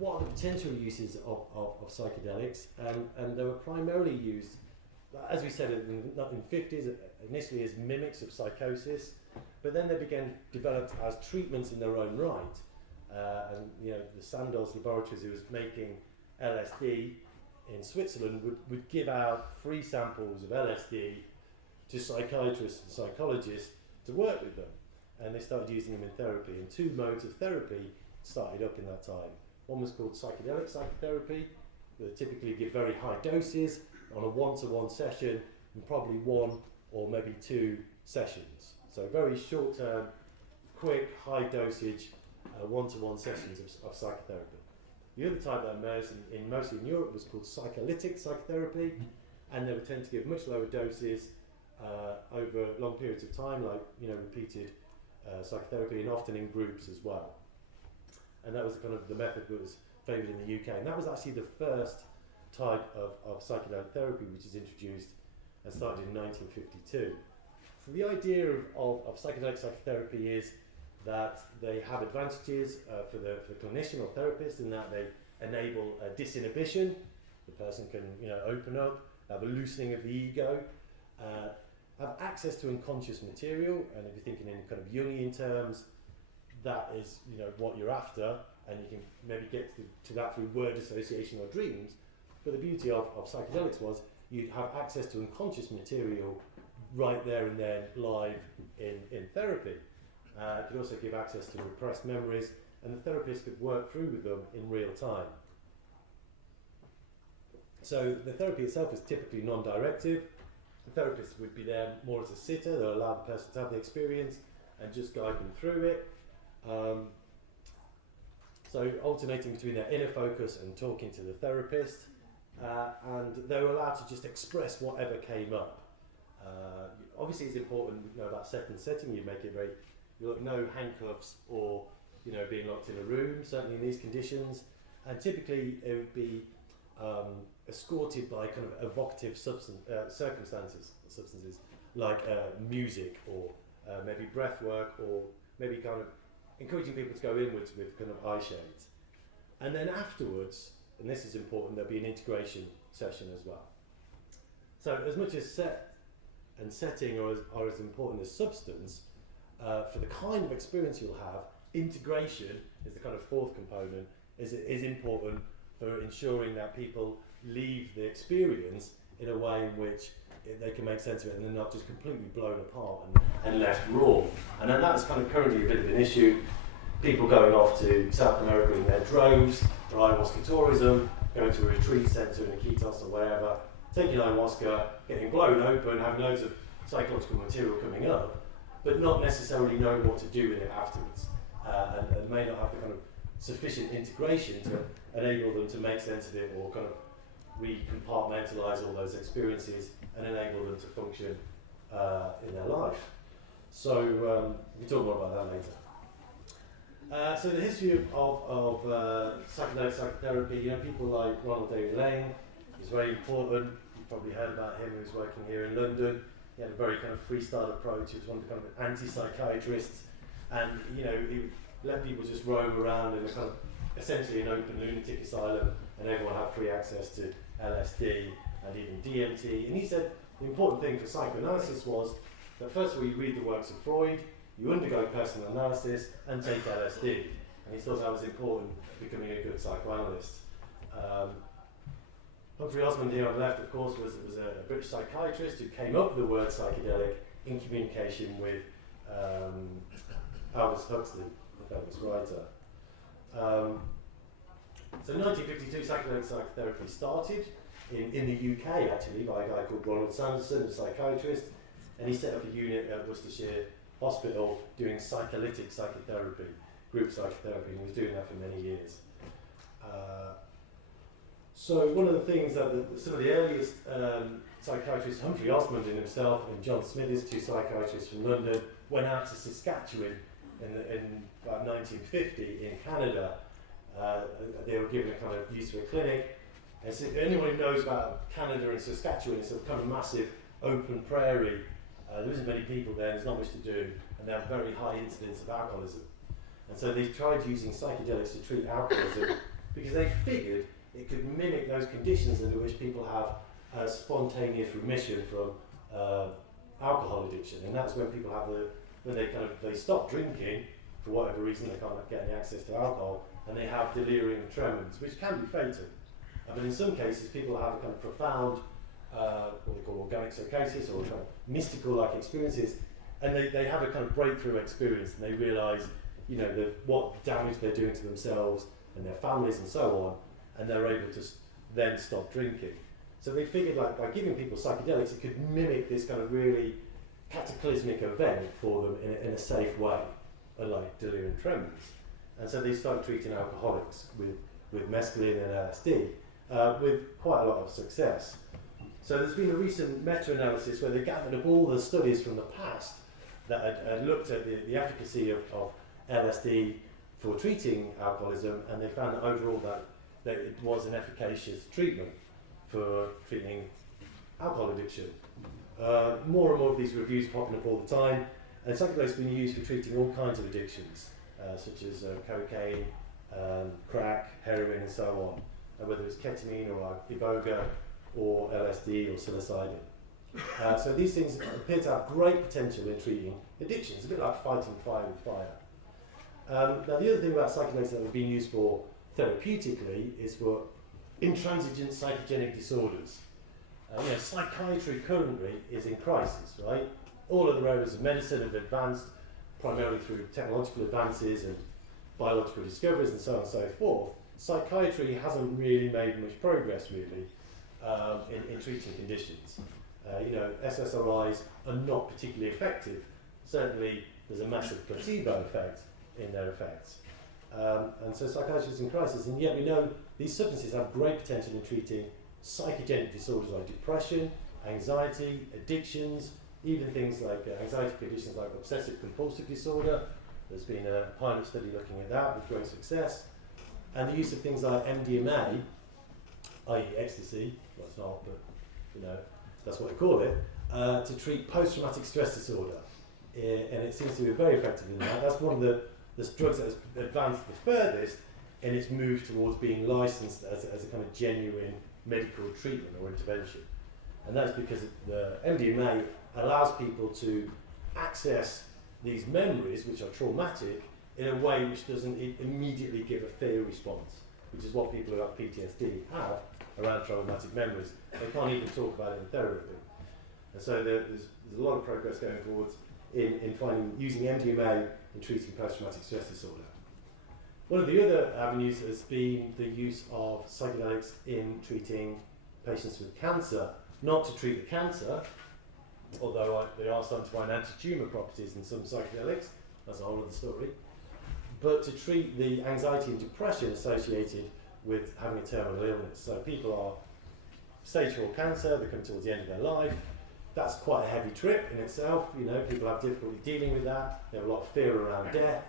what are the potential uses of psychedelics, and they were primarily used, as we said, in the 50s, initially as mimics of psychosis, but then they began developed as treatments in their own right. And the Sandoz laboratories, who was making LSD in Switzerland, would give out free samples of LSD to psychiatrists and psychologists to work with them. And they started using them in therapy. And two modes of therapy started up in that time. One was called Psychedelic Psychotherapy, where they typically give very high doses on a one-to-one session, and probably one or maybe two sessions. So very short-term, quick, high dosage, one-to-one sessions of psychotherapy. The other type that emerged mostly in Europe was called Psycholytic Psychotherapy, and they would tend to give much lower doses over long periods of time, like repeated psychotherapy, and often in groups as well. And that was kind of the method that was favoured in the UK. And that was actually the first type of psychedelic therapy which is introduced and started in 1952. So the idea of psychedelic psychotherapy is that they have advantages for the clinician or therapist, in that they enable disinhibition. The person can open up, have a loosening of the ego, have access to unconscious material, and if you're thinking in kind of Jungian terms, that is what you're after, and you can maybe get to that through word association or dreams. But the beauty of psychedelics was you'd have access to unconscious material right there and then, live in therapy. It could also give access to repressed memories, and the therapist could work through with them in real time. So the therapy itself is typically non-directive. The therapist would be there more as a sitter. They'll allow the person to have the experience and just guide them through it. So alternating between their inner focus and talking to the therapist, and they were allowed to just express whatever came up. Obviously it's important about setting. You make it very, no handcuffs or being locked in a room, certainly in these conditions, and typically it would be escorted by kind of evocative circumstances, like music, or maybe breath work, or maybe kind of encouraging people to go inwards with kind of eye shades. And then afterwards, and this is important, there'll be an integration session as well. So as much as set and setting are as important as substance, for the kind of experience you'll have, integration is the kind of fourth component, is important for ensuring that people leave the experience in a way in which they can make sense of it, and they're not just completely blown apart and left raw. And then that's kind of currently a bit of an issue. People going off to South America in their droves for ayahuasca tourism, going to a retreat centre in Iquitos or wherever, taking ayahuasca, getting blown open, having loads of psychological material coming up, but not necessarily knowing what to do with it afterwards, and may not have the kind of sufficient integration to enable them to make sense of it, or kind of recompartmentalise all those experiences and enable them to function in their life. So we can talk more about that later. So the history of psychedelic psychotherapy, people like Ronald David Lane is very important. You've probably heard about him, who's working here in London. He had a very kind of freestyle approach. He was one of the kind of anti-psychiatrists, and he would let people just roam around in a kind of essentially an open lunatic asylum, and everyone had free access to LSD and even DMT. And he said the important thing for psychoanalysis was that first of all you read the works of Freud, you undergo personal analysis and take LSD. And he thought that was important for becoming a good psychoanalyst. Humphrey Osmond here on the left, of course, was a British psychiatrist who came up with the word psychedelic in communication with Aldous Huxley, the famous writer. So in 1952, psychedelic psychotherapy started in the UK, actually, by a guy called Ronald Sanderson, a psychiatrist, and he set up a unit at Worcestershire Hospital doing psycholytic psychotherapy, group psychotherapy, and he was doing that for many years. So one of the things that some of the earliest psychiatrists, Humphrey Osmond and himself, and John Smithers, two psychiatrists from London, went out to Saskatchewan in about 1950 in Canada. They were given a kind of use for a clinic. And so anyone who knows about Canada and Saskatchewan, it's a kind of massive open prairie. There isn't many people there, there's not much to do, and they have very high incidence of alcoholism. And so they tried using psychedelics to treat alcoholism, because they figured it could mimic those conditions under which people have a spontaneous remission from alcohol addiction, and that's when people have when they stop drinking for whatever reason, they can't get any access to alcohol, and they have delirium tremens, which can be fatal. But in some cases, people have a kind of profound, what they call organic psychosis, or kind of mystical-like experiences, and they have a kind of breakthrough experience, and they realise, what damage they're doing to themselves and their families and so on, and they're able to then stop drinking. So they figured, by giving people psychedelics, it could mimic this kind of really cataclysmic event for them in a safe way, unlike delirium tremens. And so they started treating alcoholics with mescaline and LSD with quite a lot of success. So there's been a recent meta-analysis where they gathered up all the studies from the past that had looked at the efficacy of LSD for treating alcoholism, and they found that overall that it was an efficacious treatment for treating alcohol addiction. More and more of these reviews popping up all the time, and psychedelics have been used for treating all kinds of addictions, such as cocaine, crack, heroin, and so on, whether it's ketamine or iboga or LSD or psilocybin. So these things appear to have great potential in treating addictions, a bit like fighting fire with fire. Now the other thing about psychedelics that have been used for therapeutically is for intransigent psychogenic disorders. Psychiatry currently is in crisis, right? All other areas of medicine have advanced primarily through technological advances and biological discoveries and so on and so forth. Psychiatry hasn't really made much progress, really, in treating conditions. SSRIs are not particularly effective. Certainly, there's a massive placebo effect in their effects. And so psychiatry is in crisis, and yet we know these substances have great potential in treating psychogenic disorders like depression, anxiety, addictions, even things like anxiety conditions like obsessive compulsive disorder. There's been a pilot study looking at that with great success. And the use of things like MDMA, i.e. ecstasy, well it's not, but that's what they call it, to treat post-traumatic stress disorder. And it seems to be very effective in that. That's one of the drugs that has advanced the furthest in its move towards being licensed as a kind of genuine medical treatment or intervention. And that's because the MDMA allows people to access these memories, which are traumatic, in a way which doesn't immediately give a fear response, which is what people who have PTSD have around traumatic memories. They can't even talk about it in therapy. And so there's a lot of progress going forwards in using MDMA in treating post-traumatic stress disorder. One of the other avenues has been the use of psychedelics in treating patients with cancer, not to treat the cancer, although they are starting to find anti-tumour properties in some psychedelics, that's a whole other story, but to treat the anxiety and depression associated with having a terminal illness. So people are stage 4 cancer, they're coming towards the end of their life. That's quite a heavy trip in itself. People have difficulty dealing with that. They have a lot of fear around death.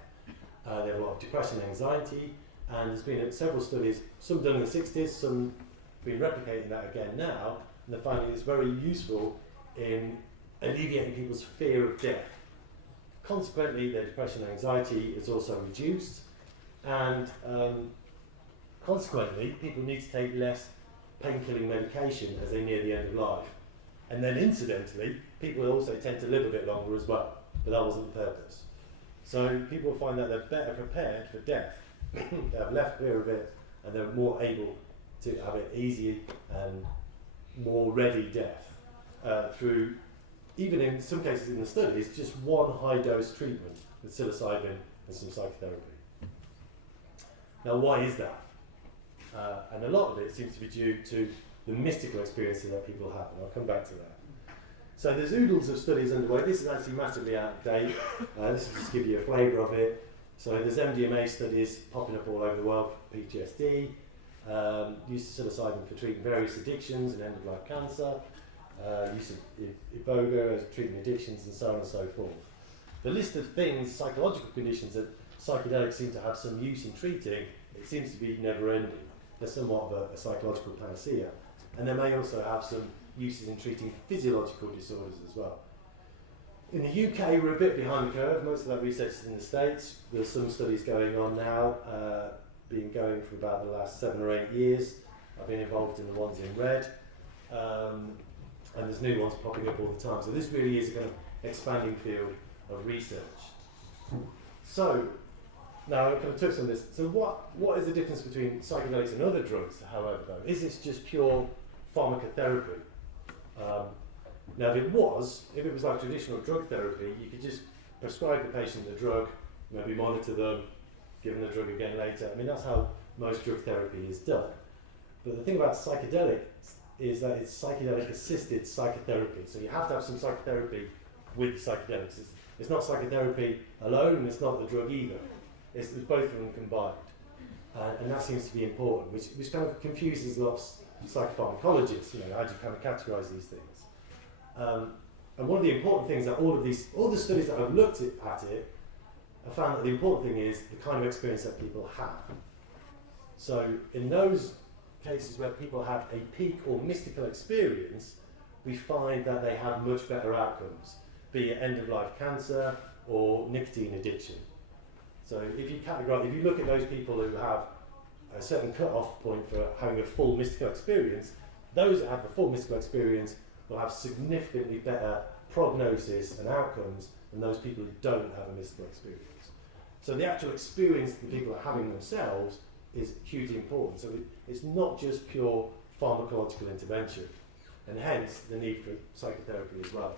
They have a lot of depression and anxiety. And there's been several studies, some done in the 60s, some been replicating that again now, and they're finding it's very useful in alleviating people's fear of death. Consequently, their depression and anxiety is also reduced, and consequently, people need to take less pain-killing medication as they near the end of life. And then incidentally, people also tend to live a bit longer as well, but that wasn't the purpose. So people find that they're better prepared for death. They have less fear of it, and they're more able to have an easy and more ready death through, even in some cases in the studies, just one high-dose treatment with psilocybin and some psychotherapy. Now, why is that? And a lot of it seems to be due to the mystical experiences that people have, and I'll come back to that. So there's oodles of studies underway. This is actually massively out of date. This will just give you a flavour of it. So there's MDMA studies popping up all over the world for PTSD, use of psilocybin for treating various addictions and end-of-life cancer, use of iboga as treating addictions, and so on and so forth. The list of things, psychological conditions that psychedelics seem to have some use in treating, it seems to be never-ending. They're somewhat of a psychological panacea. And they may also have some uses in treating physiological disorders as well. In the UK, we're a bit behind the curve. Most of that research is in the States. There's some studies going on now been going for about the last 7 or 8 years. I've been involved in the ones in red, and there's new ones popping up all the time. So this really is a kind of expanding field of research. So now I'm going to touch on this. So what is the difference between psychedelics and other drugs, however, though? Is this just pure pharmacotherapy? Now, if it was like traditional drug therapy, you could just prescribe the patient the drug, maybe monitor them, give them the drug again later. I mean, that's how most drug therapy is done. But the thing about psychedelics is that it's psychedelic-assisted psychotherapy. So you have to have some psychotherapy with psychedelics. It's not psychotherapy alone, and it's not the drug either. It's both of them combined. And that seems to be important, which kind of confuses a lot of psychopharmacologists. How do you kind of categorise these things? And one of the important things that all the studies that I've looked at it, I found that the important thing is the kind of experience that people have. So in those cases where people have a peak or mystical experience, we find that they have much better outcomes, be it end-of-life cancer or nicotine addiction. So if you look at those people who have a certain cut-off point for having a full mystical experience, those that have the full mystical experience will have significantly better prognosis and outcomes than those people who don't have a mystical experience. So the actual experience the people are having themselves is hugely important. So it's not just pure pharmacological intervention, and hence the need for psychotherapy as well.